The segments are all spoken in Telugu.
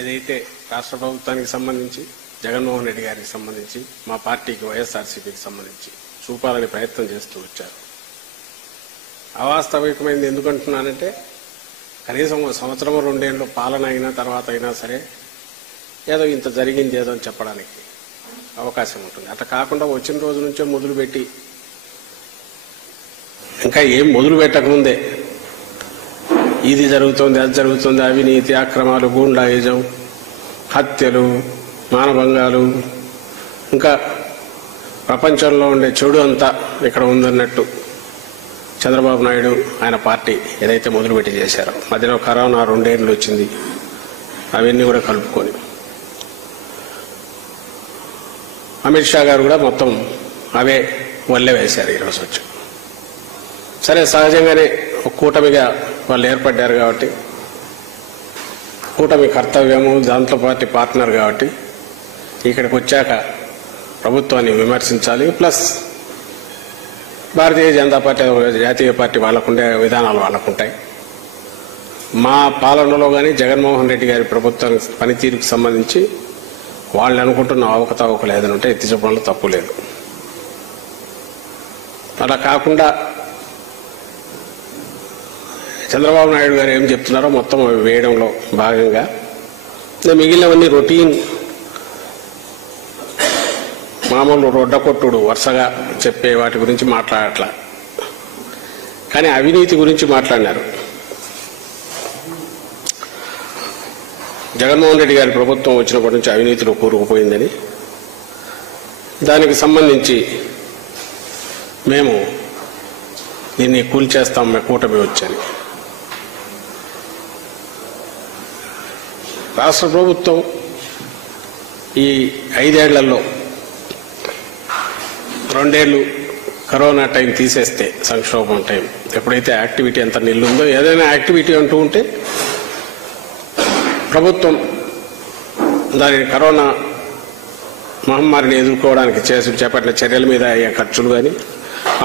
ఏదైతే రాష్ట్ర ప్రభుత్వానికి సంబంధించి జగన్మోహన్ రెడ్డి గారికి సంబంధించి మా పార్టీకి వైఎస్ఆర్సీపీకి సంబంధించి చూపాలని ప్రయత్నం చేస్తూ వచ్చారు. అవాస్తవికమైంది ఎందుకంటున్నానంటే కనీసం సంవత్సరం రెండేళ్ళు పాలన అయిన తర్వాత అయినా సరే ఏదో ఇంత జరిగింది ఏదో అని చెప్పడానికి అవకాశం ఉంటుంది. అట్లా కాకుండా వచ్చిన రోజు నుంచే మొదలుపెట్టి ఇంకా ఏం మొదలు పెట్టకముందే ఇది జరుగుతుంది అది జరుగుతుంది, అవినీతి అక్రమాలు, గూండాయిజం, హత్యలు, మానభంగాలు, ఇంకా ప్రపంచంలో ఉండే చెడు అంతా ఇక్కడ ఉందన్నట్టు చంద్రబాబు నాయుడు ఆయన పార్టీ ఏదైతే మొదలుపెట్టి చేశారో, మధ్యలో కరోనా 2 ఏళ్ళు వచ్చింది, అవన్నీ కూడా కలుపుకొని అమిత్ షా గారు కూడా మొత్తం అవే వల్లే వేశారు ఈరోజు వచ్చి. సరే, సహజంగానే ఒక కూటమిగా వాళ్ళు ఏర్పడ్డారు కాబట్టి కూటమి కర్తవ్యము, దాంట్లో పార్టీ పార్ట్నర్ కాబట్టి ఇక్కడికి వచ్చాక ప్రభుత్వాన్ని విమర్శించాలి. ప్లస్ భారతీయ జనతా పార్టీ జాతీయ పార్టీ వాళ్ళకుండే విధానాలు వాళ్ళకుంటాయి. మా పాలనలో కానీ జగన్మోహన్ రెడ్డి గారి ప్రభుత్వం పనితీరుకు సంబంధించి వాళ్ళు అనుకుంటున్న అవకతవకలు ఏదైనా ఉంటే ఎత్తి చూపడంలో తప్పు లేదు. అలా కాకుండా చంద్రబాబు నాయుడు గారు ఏం చెప్తున్నారో మొత్తం వేయడంలో భాగంగా మిగిలినవన్నీ రొటీన్ మామూలు రొడ్డకొట్టుడు వరుసగా చెప్పే వాటి గురించి మాట్లాడట్లా. కానీ అవినీతి గురించి మాట్లాడినారు. జగన్మోహన్ రెడ్డి గారి ప్రభుత్వం వచ్చినప్పటి నుంచి అవినీతిలో కూరుకుపోయిందని, దానికి సంబంధించి మేము దీన్ని కూల్చేస్తాం కూటమి వచ్చని రాష్ట్ర ప్రభుత్వం ఈ 5 ఏళ్లలో 2 ఏళ్ళు కరోనా టైం తీసేస్తే, సంక్షోభం టైం ఎప్పుడైతే యాక్టివిటీ అంత నిల్లుందో, ఏదైనా యాక్టివిటీ అంటూ ఉంటే ప్రభుత్వం దానిని కరోనా మహమ్మారిని ఎదుర్కోవడానికి చేపట్టిన చర్యల మీద అయ్యే ఖర్చులు కానీ,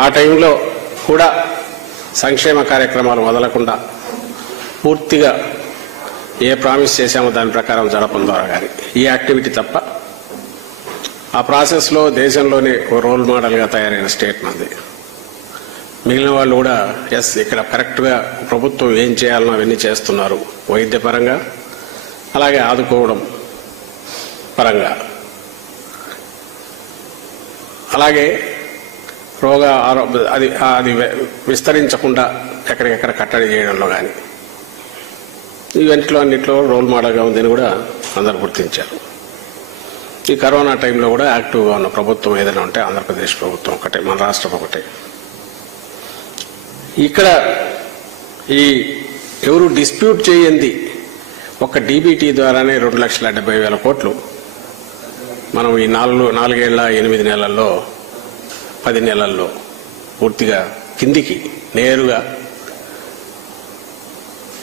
ఆ టైంలో కూడా సంక్షేమ కార్యక్రమాలు వదలకుండా పూర్తిగా ఏ ప్రామిస్ చేశామో దాని ప్రకారం జరపడం ద్వారా కానీ ఈ యాక్టివిటీ తప్ప, ఆ ప్రాసెస్లో దేశంలోనే ఒక రోల్ మోడల్గా తయారైన స్టేట్ మంది. మిగిలిన వాళ్ళు కూడా ఎస్ ఇక్కడ కరెక్ట్గా ప్రభుత్వం ఏం చేయాలనో అవన్నీ చేస్తున్నారు, వైద్యపరంగా అలాగే ఆదుకోవడం పరంగా, అలాగే అది విస్తరించకుండా ఎక్కడికెక్కడ కట్టడి చేయడంలో కానీ అన్నింటిలో రోల్ మోడల్గా ఉందని కూడా అందరూ గుర్తించారు. ఈ కరోనా టైంలో కూడా యాక్టివ్గా ఉన్న ప్రభుత్వం ఏదైనా ఉంటే ఆంధ్రప్రదేశ్ ప్రభుత్వం ఒకటే, మన రాష్ట్రం ఒకటే. ఇక్కడ ఈ ఎవరు డిస్ప్యూట్ చేయండి ఒక డీబీటీ ద్వారానే 2,70,000 కోట్లు మనం ఈ 4 ఏళ్ల 8 నెలల్లో 10 నెలల్లో పూర్తిగా కిందికి నేరుగా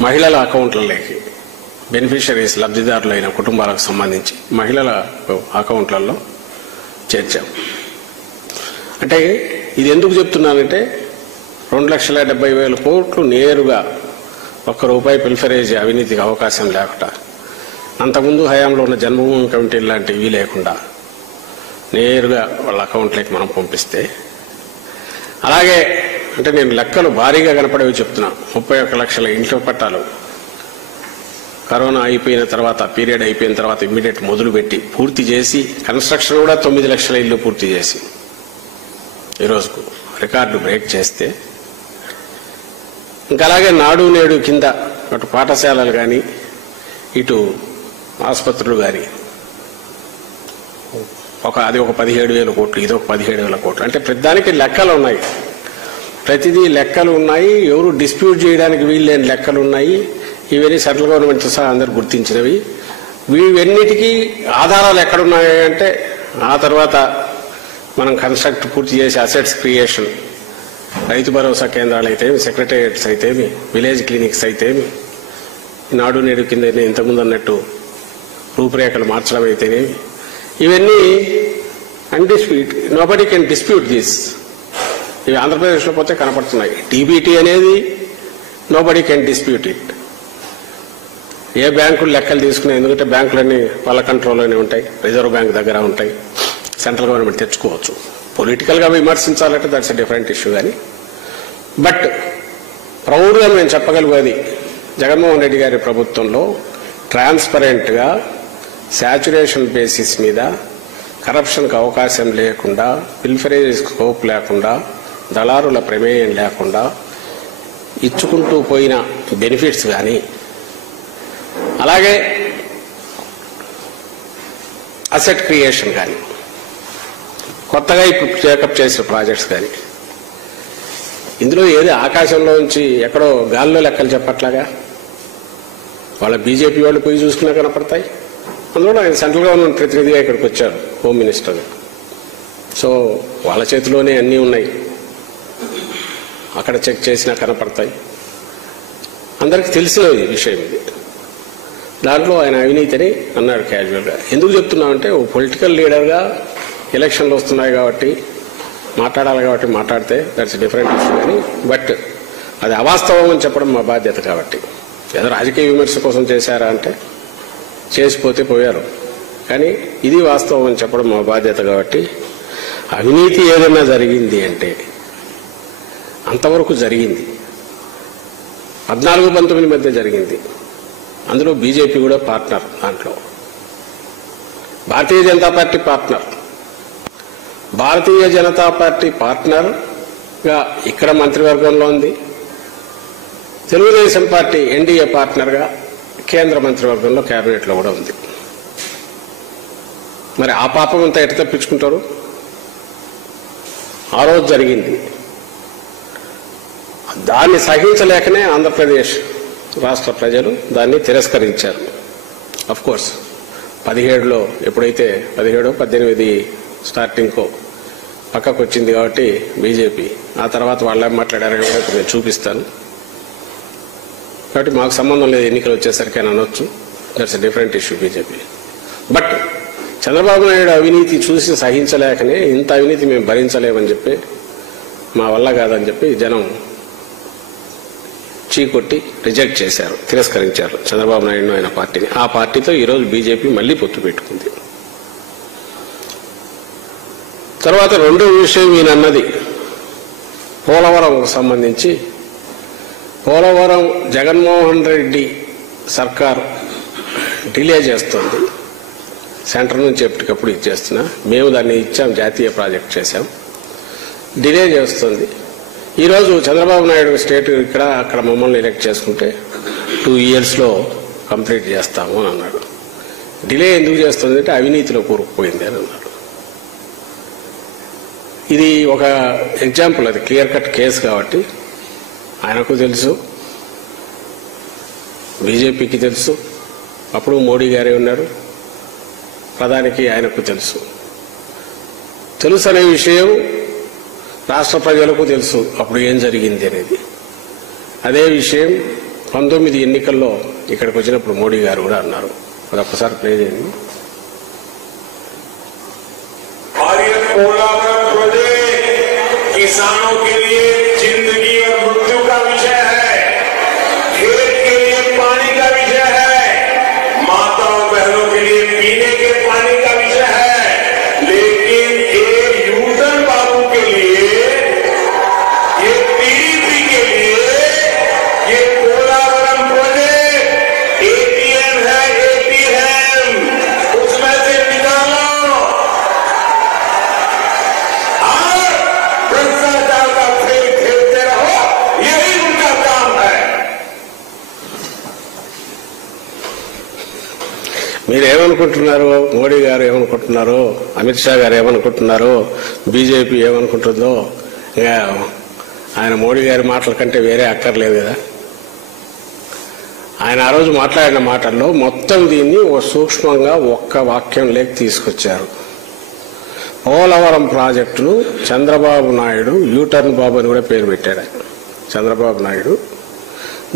మహిళల అకౌంట్లలోకి, బెనిఫిషరీస్ లబ్ధిదారులైన కుటుంబాలకు సంబంధించి మహిళల అకౌంట్లలో చేర్చాం. అంటే ఇది ఎందుకు చెప్తున్నానంటే 2,70,000 కోట్లు నేరుగా ₹1 పిల్ఫరేజ్ అవినీతికి అవకాశం లేకుండా, అంతకుముందు హయాంలో ఉన్న జన్మభూమి కమిటీలు లాంటివి లేకుండా నేరుగా వాళ్ళ అకౌంట్లోకి మనం పంపిస్తే, అలాగే అంటే నేను లెక్కలు భారీగా కనపడేవి చెప్తున్నా. 31 లక్షల ఇంట్లో పట్టాలు కరోనా అయిపోయిన తర్వాత, పీరియడ్ అయిపోయిన తర్వాత ఇమ్మీడియట్ మొదలుపెట్టి పూర్తి చేసి, కన్స్ట్రక్షన్ కూడా 9 లక్షల ఇల్లు పూర్తి చేసి ఈరోజుకు రికార్డు బ్రేక్ చేస్తే, ఇంకా అలాగే నాడు నేడు కింద అటు పాఠశాలలు కానీ ఇటు ఆసుపత్రులు కానీ అది ఒక 17,000 కోట్లు, ఇది ఒక 17,000 కోట్లు. అంటే ప్రతిదానికి లెక్కలు ఉన్నాయి, ప్రతిదీ లెక్కలు ఉన్నాయి. ఎవరు డిస్ప్యూట్ చేయడానికి వీల్లేని లెక్కలు ఉన్నాయి. ఇవన్నీ సెంట్రల్ గవర్నమెంట్ సహా అందరు గుర్తించినవి. వీవన్నిటికీ ఆధారాలు ఎక్కడున్నాయి అంటే, ఆ తర్వాత మనం కన్స్ట్రక్ట్ పూర్తి చేసి అసెట్స్ క్రియేషన్, రైతు భరోసా కేంద్రాలు అయితేమి, సెక్రటేరియట్స్ అయితేమి, విలేజ్ క్లినిక్స్ అయితేమి, నాడు నేడు కింద ఇంతకుముందు అన్నట్టు రూపురేఖలు మార్చడం అయితేనేమి, ఇవన్నీ అన్డిస్ప్యూట్, నోబడీ కెన్ డిస్ప్యూట్ దిస్. ఇవి ఆంధ్రప్రదేశ్లో పోతే కనపడుతున్నాయి. డీబీటీ అనేది నోబడీ కెన్ డిస్ప్యూట్ ఇట్. ఏ బ్యాంకులు లెక్కలు తీసుకునే, ఎందుకంటే బ్యాంకులన్నీ వాళ్ళ కంట్రోల్లోనే ఉంటాయి, రిజర్వ్ బ్యాంక్ దగ్గర ఉంటాయి, సెంట్రల్ గవర్నమెంట్ తెచ్చుకోవచ్చు. పొలిటికల్గా విమర్శించాలంటే దట్స్ ఎ డిఫరెంట్ ఇష్యూ. కానీ బట్ ప్రౌడ్గా మేము చెప్పగలిగేది జగన్మోహన్ రెడ్డి గారి ప్రభుత్వంలో ట్రాన్స్పరెంట్గా శాచ్యురేషన్ బేసిస్ మీద కరప్షన్కి అవకాశం లేకుండా, పిల్ఫరేజ్ స్కోప్ లేకుండా, దళారుల ప్రమేయం లేకుండా ఇచ్చుకుంటూ పోయిన బెనిఫిట్స్ కానీ, అలాగే అసెట్ క్రియేషన్ కానీ, కొత్తగా ఇప్పుడు టేకప్ చేసిన ప్రాజెక్ట్స్ కానీ, ఇందులో ఏది ఆకాశంలో నుంచి ఎక్కడో గాల్లో లెక్కలు చెప్పట్లాగా వాళ్ళ బీజేపీ వాళ్ళు పోయి చూసుకున్నా కనపడతాయి. అందులో ఆయన సెంట్రల్ గవర్నమెంట్ ప్రతినిధిగా ఇక్కడికి వచ్చారు, హోమ్ మినిస్టర్. సో వాళ్ళ చేతిలోనే అన్నీ ఉన్నాయి, అక్కడ చెక్ చేసినా కనపడతాయి, అందరికీ తెలిసిన విషయం ఇది. దాంట్లో ఆయన అవినీతిని అన్నాడు క్యాజువల్గా. ఎందుకు చెప్తున్నామంటే ఓ పొలిటికల్ లీడర్గా ఎలక్షన్లు వస్తున్నాయి కాబట్టి మాట్లాడాలి కాబట్టి మాట్లాడితే దట్స్ డిఫరెంట్ ఇష్యూ. కానీ బట్ అది అవాస్తవం అని చెప్పడం మా బాధ్యత. కాబట్టి ఏదో రాజకీయ విమర్శ కోసం చేశారా అంటే చేసిపోతే పోయారు, కానీ ఇది వాస్తవం అని చెప్పడం మా బాధ్యత. కాబట్టి అవినీతి ఏదైనా జరిగింది అంటే అంతవరకు జరిగింది, 14-19 మధ్య జరిగింది. అందులో బీజేపీ కూడా పార్ట్నర్, దాంట్లో Bharatiya Janata party partner. Bharatiya Janata party పార్ట్నర్గా ఇక్కడ మంత్రివర్గంలో ఉంది, తెలుగుదేశం పార్టీ ఎన్డీఏ పార్ట్నర్గా కేంద్ర మంత్రివర్గంలో కేబినెట్లో కూడా ఉంది. మరి ఆ పాపం అంతా ఎటు తప్పించుకుంటారు? ఆ రోజు జరిగింది, దాన్ని సహించలేకనే ఆంధ్రప్రదేశ్ రాష్ట్ర ప్రజలు దాన్ని తిరస్కరించారు. అఫ్ కోర్స్ 17లో ఎప్పుడైతే 17-18 స్టార్టింగ్కో పక్కకు వచ్చింది కాబట్టి బీజేపీ, ఆ తర్వాత వాళ్ళే మాట్లాడారు కాబట్టి నేను చూపిస్తాను. కాబట్టి మాకు సంబంధం లేదు, ఎన్నికలు వచ్చేసరికి అని అనొచ్చు, that's a different issue BJP. But Chandrababu Naidu అవినీతి చూసి సహించలేకనే ఇంత అవినీతి మేము భరించలేమని చెప్పి, మా వల్ల కాదని చెప్పి జనం చీకొట్టి రిజెక్ట్ చేశారు, తిరస్కరించారు చంద్రబాబు నాయుడు ఆయన పార్టీని. ఆ పార్టీతో ఈరోజు బీజేపీ మళ్లీ పొత్తు పెట్టుకుంది. తర్వాత రెండో విషయం ఈయనన్నది పోలవరంకు సంబంధించి, పోలవరం జగన్మోహన్ రెడ్డి సర్కార్ డిలే చేస్తుంది, సెంటర్ నుంచి ఎప్పటికప్పుడు ఇచ్చేస్తున్నా, మేము దాన్ని ఇచ్చాం, జాతీయ ప్రాజెక్ట్ చేశాం, డిలే చేస్తుంది. ఈరోజు చంద్రబాబు నాయుడు స్టేట్ ఇక్కడ అక్కడ మమ్మల్ని ఎలక్ట్ చేసుకుంటే 2 yearsలో కంప్లీట్ చేస్తాము అని అన్నాడు. డిలే ఎందుకు చేస్తుంది అంటే అవినీతిలో కూరుకుపోయింది అని అన్నాడు. ఇది ఒక ఎగ్జాంపుల్, అది క్లియర్ కట్ కేసు కాబట్టి ఆయనకు తెలుసు, బీజేపీకి తెలుసు, అప్పుడు మోడీ గారే ఉన్నారు, ప్రధానికి ఆయనకు తెలుసు. తెలుసు అనే విషయం రాష్ట్ర ప్రజలకు తెలుసు అప్పుడు ఏం జరిగింది అనేది. అదే విషయం 19 ఎన్నికల్లో ఇక్కడికి వచ్చినప్పుడు మోడీ గారు కూడా అన్నారు. అది ఒక్కసారి ప్లే చేయండి. किसानों के लिए जिंदगी और मृत्यु का विषय है, खेत के लिए पानी का विषय है, माताओं बहनों के लिए पीने के पानी का विषय है, लेकिन एक यूटर्न बाबू के लिए, ये टीडीपी के लिए ये पोलावरम प्रोजेक्ट एटीएम है, एटीएम उसमें से निकालो भ्रष्टाचार का खेल खेलते रहो, यही उनका काम है. మీరేమనుకుంటున్నారు, మోడీ గారు ఏమనుకుంటున్నారు, అమిత్ షా గారు ఏమనుకుంటున్నారు, బీజేపీ ఏమనుకుంటుందో ఆయన మోడీ గారి మాటల కంటే వేరే అక్కర్లేదు కదా. ఆయన ఆ రోజు మాట్లాడిన మాటల్లో మొత్తం దీన్ని సూక్ష్మంగా ఒక్క వాక్యం లేక తీసుకొచ్చారు. పోలవరం ప్రాజెక్టును చంద్రబాబు నాయుడు యూటర్న్ బాబు అని కూడా పేరు పెట్టాడు. చంద్రబాబు నాయుడు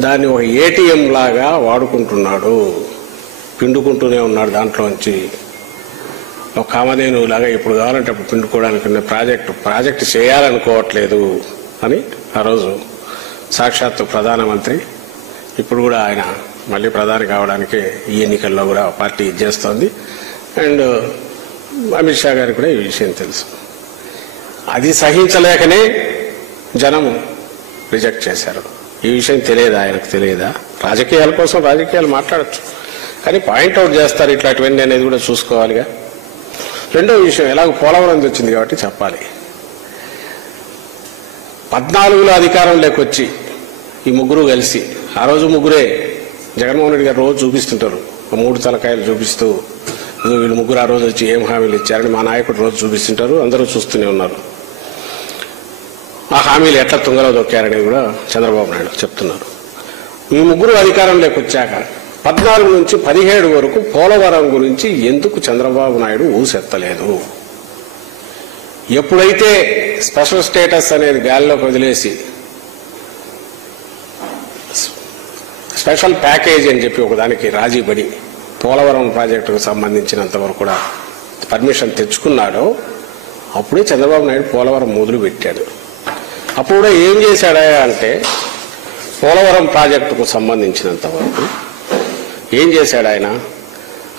దాన్ని ఒక ఏటీఎం లాగా వాడుకుంటున్నాడు, పిండుకుంటూనే ఉన్నాడు. దాంట్లోంచి ఒక కామధేను లాగా ఇప్పుడు కావాలంటే అప్పుడు పిండుకోవడానికి ప్రాజెక్టు చేయాలనుకోవట్లేదు అని ఆ రోజు సాక్షాత్తు ప్రధానమంత్రి, ఇప్పుడు కూడా ఆయన మళ్ళీ ప్రధాని కావడానికి ఈ ఎన్నికల్లో కూడా పార్టీ చేస్తోంది. అండ్ అమిత్ షా గారికి కూడా ఈ విషయం తెలుసు. అది సహించలేకనే జనం రిజెక్ట్ చేశారు. ఈ విషయం తెలియదా? ఆయనకు తెలియదా? రాజకీయాల కోసం రాజకీయాలు మాట్లాడచ్చు, కానీ పాయింట్అవుట్ చేస్తారు ఇట్లాంటివన్నీ అనేది కూడా చూసుకోవాలిగా. రెండో విషయం, ఎలాగో పోలవరం వచ్చింది కాబట్టి చెప్పాలి. 14లో అధికారంలోకి వచ్చి ఈ ముగ్గురు కలిసి, ఆ రోజు ముగ్గురే జగన్మోహన్ రెడ్డి గారు రోజు చూపిస్తుంటారు, 3 తలకాయలు చూపిస్తూ వీళ్ళు ముగ్గురు ఆ రోజు వచ్చి ఏం హామీలు ఇచ్చారని మా నాయకుడు రోజు చూపిస్తుంటారు, అందరూ చూస్తూనే ఉన్నారు. ఆ హామీలు ఎట్లా తుంగలో దొక్కారని కూడా చంద్రబాబు నాయుడు చెప్తున్నారు. ఈ ముగ్గురు అధికారంలోకి వచ్చాక 14 నుంచి 17 వరకు పోలవరం గురించి ఎందుకు చంద్రబాబు నాయుడు ఊసెత్తలేదు? ఎప్పుడైతే స్పెషల్ స్టేటస్ అనేది గాలిలోకి వదిలేసి స్పెషల్ ప్యాకేజ్ అని చెప్పి ఒకదానికి రాజీ పడి పోలవరం ప్రాజెక్టుకు సంబంధించినంత వరకు కూడా పర్మిషన్ తెచ్చుకున్నాడో అప్పుడే చంద్రబాబు నాయుడు పోలవరం మొదలు పెట్టాడు. అప్పుడు కూడా ఏం చేశాడా అంటే, పోలవరం ప్రాజెక్టుకు సంబంధించినంత వరకు ఏం చేశాడు ఆయన?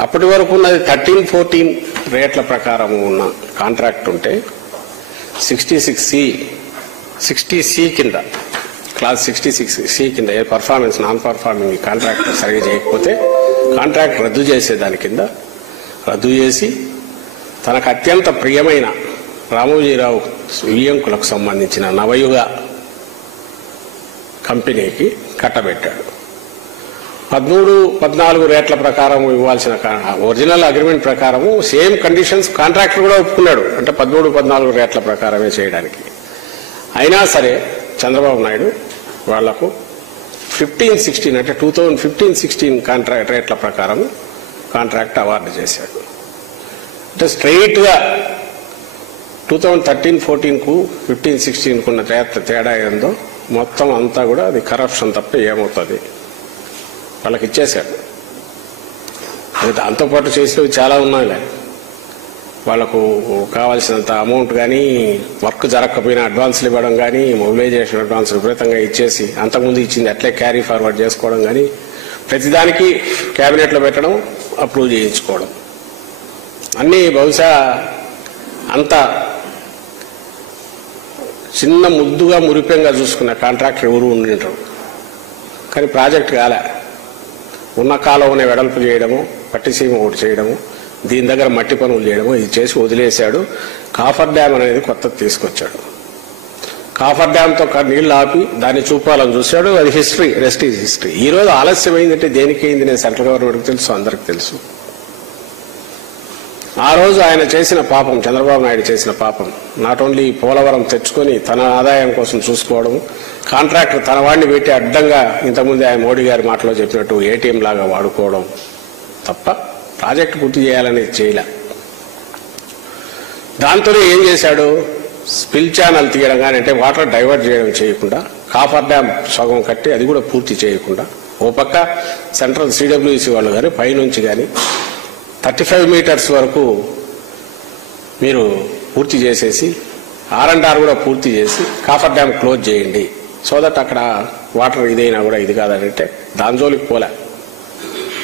అప్పటి వరకు ఉన్నది 13-14 రేట్ల ప్రకారం ఉన్న కాంట్రాక్ట్ ఉంటే 60C కింద, క్లాస్ 66C కింద ఏ పర్ఫార్మెన్స్ నాన్ పర్ఫార్మింగ్ కాంట్రాక్ట్ సరిగా చేయకపోతే కాంట్రాక్ట్ రద్దు చేసే దాని కింద రద్దు చేసి తనకు అత్యంత ప్రియమైన రామోజీరావు వియ్యంకులకు సంబంధించిన నవయుగ కంపెనీకి కట్టబెట్టాడు. 13-14 రేట్ల ప్రకారం ఇవ్వాల్సిన ఒరిజినల్ అగ్రిమెంట్ ప్రకారం సేమ్ కండిషన్స్ కాంట్రాక్టర్ కూడా ఒప్పుకున్నాడు, అంటే 13-14 రేట్ల ప్రకారమే చేయడానికి. అయినా సరే చంద్రబాబు నాయుడు వాళ్లకు 15-16 అంటే 2015-16 కాంట్రాక్ట్ రేట్ల ప్రకారం కాంట్రాక్ట్ అవార్డు చేశాడు. అంటే స్ట్రైట్గా 2013-14కు 15-16కు ఉన్న తేడా ఏందో మొత్తం అంతా కూడా అది కరప్షన్ తప్ప ఏమవుతుంది, వాళ్ళకి ఇచ్చేశాడు. అది దాంతోపాటు చేసినవి చాలా ఉన్నాయిలే. వాళ్లకు కావాల్సినంత అమౌంట్ కానీ, వర్క్ జరగకపోయినా అడ్వాన్స్లు ఇవ్వడం కానీ, మొబిలైజేషన్ అడ్వాన్స్ విపరీతంగా ఇచ్చేసి అంతకుముందు ఇచ్చింది అట్లే క్యారీ ఫార్వర్డ్ చేసుకోవడం కానీ, ప్రతిదానికి క్యాబినెట్లో పెట్టడం, అప్రూవ్ చేయించుకోవడం అన్నీ బహుశా అంత చిన్న ముద్దుగా మురిపెంగా చూసుకున్న కాంట్రాక్టర్ ఎవరు ఉండింటారు. కానీ ప్రాజెక్ట్ కాలే. ఉన్న కాలువనే వెడల్పు చేయడము, పట్టిసీమ ఒకటి చేయడము, దీని దగ్గర మట్టి పనులు చేయడము, ఇది చేసి వదిలేశాడు. కాఫర్ డ్యామ్ అనేది కొత్తది తీసుకొచ్చాడు. కాఫర్ డ్యామ్తో నీళ్లు ఆపి దాన్ని చూపాలని చూశాడు. అది హిస్టరీ, రెస్ట్ ఈజ్ హిస్టరీ. ఈ రోజు ఆలస్యమైందంటే దేనికి అయింది నేను సెంట్రల్ గవర్నమెంట్కి తెలుసు, అందరికి తెలుసు. ఆ రోజు ఆయన చేసిన పాపం, చంద్రబాబు నాయుడు చేసిన పాపం, నాట్ ఓన్లీ పోలవరం తెచ్చుకొని తన ఆదాయం కోసం చూసుకోవడం, కాంట్రాక్టర్ తన వాడిని పెట్టి అడ్డంగా ఇంతకుముందు ఆయన మోడీ గారి మాటలో చెప్పినట్టు ఏటీఎం లాగా వాడుకోవడం తప్ప ప్రాజెక్టు పూర్తి చేయాలని చేయలే. దాంతోనే ఏం చేశాడు? స్పిల్ ఛానల్ తీయడం కానీ, అంటే వాటర్ డైవర్ట్ చేయడం చేయకుండా, కాఫర్ డ్యామ్ సగం కట్టి అది కూడా పూర్తి చేయకుండా, ఓ పక్క సెంట్రల్ సిడబ్ల్యూసీ వాళ్ళు కానీ పైనుంచి కానీ 35 మీటర్స్ వరకు మీరు పూర్తి చేసేసి R&R కూడా పూర్తి చేసి కాఫర్ డ్యామ్ క్లోజ్ చేయండి, సో దట్ అక్కడ వాటర్ ఇదైనా కూడా ఇది కాదంటే దాని జోలికి పోలే.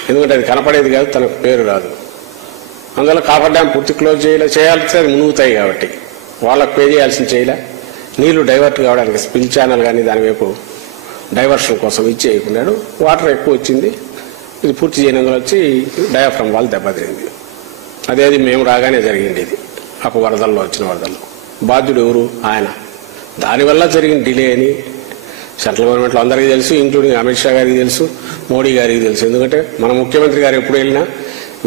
ఎందుకంటే అది కనపడేది కాదు, తనకు పేరు రాదు. అందువల్ల కాఫర్ డ్యామ్ పూర్తి క్లోజ్ చేయాల్సి అది మునుగుతాయి కాబట్టి వాళ్ళకు పే చేయాల్సింది చేయలే. నీళ్లు డైవర్ట్ కావడానికి స్పిల్ ఛానల్ కానీ దాని వైపు డైవర్షన్ కోసం ఇచ్చేయకున్నాడు. వాటర్ ఎక్కువ వచ్చింది, ఇది పూర్తి చేయనందులో వచ్చి డయాఫ్రమ్ వాల్ దెబ్బతింది. అదేది మేము రాగానే జరిగింది. ఇది అప్పుడు వరదల్లో వచ్చిన వరదల్లో బాధ్యుడు ఎవరు? ఆయన. దానివల్ల జరిగిన డిలే అని సెంట్రల్ గవర్నమెంట్లో అందరికీ తెలుసు, ఇంక్లూడింగ్ అమిత్ షా గారికి తెలుసు, మోడీ గారికి తెలుసు. ఎందుకంటే మన ముఖ్యమంత్రి గారు ఎప్పుడు వెళ్ళినా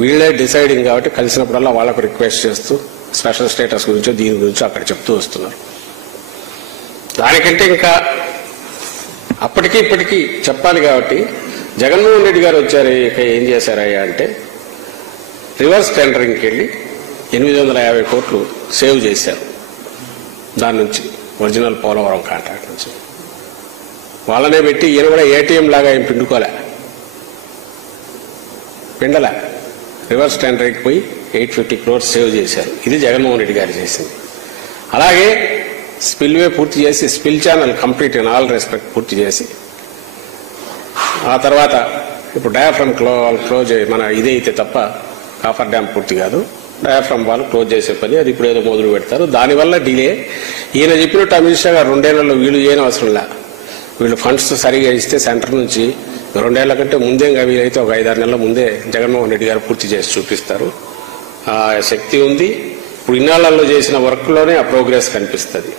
వీళ్ళే డిసైడింగ్ కాబట్టి కలిసినప్పుడల్లా వాళ్ళకు రిక్వెస్ట్ చేస్తూ స్పెషల్ స్టేటస్ గురించో దీని గురించో అక్కడ చెప్తూ వస్తున్నారు. దానికంటే ఇంకా అప్పటికీ ఇప్పటికీ చెప్పాలి కాబట్టి జగన్మోహన్ రెడ్డి గారు వచ్చారు. ఇక ఏం చేశారయ్యా అంటే రివర్స్ టెండరింగ్కి వెళ్ళి 850 కోట్లు సేవ్ చేశారు. దాని నుంచి ఒరిజినల్ పోలవరం కాంట్రాక్ట్ నుంచి వాళ్ళనే పెట్టి ఈయన కూడా ఏటీఎం లాగా ఏం పిండుకోలే, పిండలే. రివర్స్ టెండరింగ్కి పోయి 850 crores సేవ్ చేశారు. ఇది జగన్మోహన్ రెడ్డి గారు చేసింది. అలాగే స్పిల్వే పూర్తి చేసి spill channel complete in all respect పూర్తి చేసి ఆ తర్వాత ఇప్పుడు డయాఫ్రమ్ క్లోజ్ మన ఇదే అయితే తప్ప కాఫర్ డ్యామ్ పూర్తి కాదు. డయాఫ్రమ్ వాళ్ళు క్లోజ్ చేసే పని అది ఇప్పుడు ఏదో మొదలు పెడతారు. దానివల్ల డిలే. ఈయన చెప్పినట్టు అమిత్ షా గారు 2 ఏళ్లలో వీళ్ళు చేయని అవసరం లే. వీళ్ళు ఫండ్స్ సరిగా ఇస్తే సెంటర్ నుంచి 2 ఏళ్ల కంటే ముందే వీలైతే ఒక 5-6 నెలల ముందే జగన్మోహన్ రెడ్డి గారు పూర్తి చేసి చూపిస్తారు. ఆ శక్తి ఉంది. ఇప్పుడు ఇన్నాళ్లలో చేసిన వర్క్లోనే ఆ ప్రోగ్రెస్ కనిపిస్తుంది.